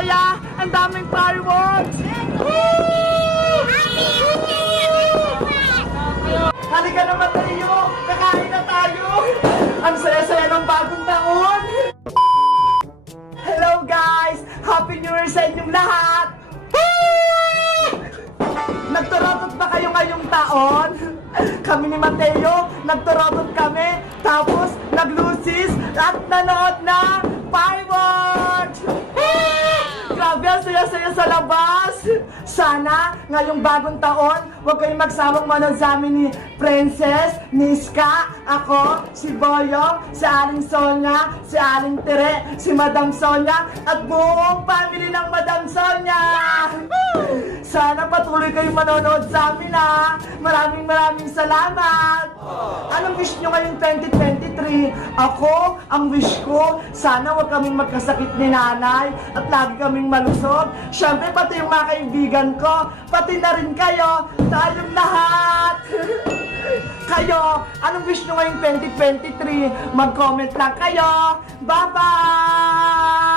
saya! Ang daming fireworks! Halika naman tayo! Kakain na tayo! Ang saya-saya ng bagong taon! Hello guys! Happy New Year sa inyong lahat! Nagturotot ba kayo ngayong taon? Kami ni Mateo, nagturotot kami, tapos naglusis at nanood ng fireworks! Grabe, ang saya-saya sa labas! Sana, ngayong bagong taon, huwag kayong magsamang manood sa amin ni Princess, ni Iska, ako, si Boyong, si Aling Sonia, si Aling Tere, si Madam Sonia, at buong family ng Madam Sonia! Sana patuloy kayong manonood sa amin ha! Maraming salamat! Anong wish nyo ngayong 2023? Ako, ang wish ko, sana huwag kaming magkasakit ni nanay at lagi kaming malusog. Siyempre, pati yung mga kaibigan ko, pati na rin kayo, tayong lahat! Kayo, anong wish nyo ngayong 2023? Mag-comment lang kayo! Bye-bye!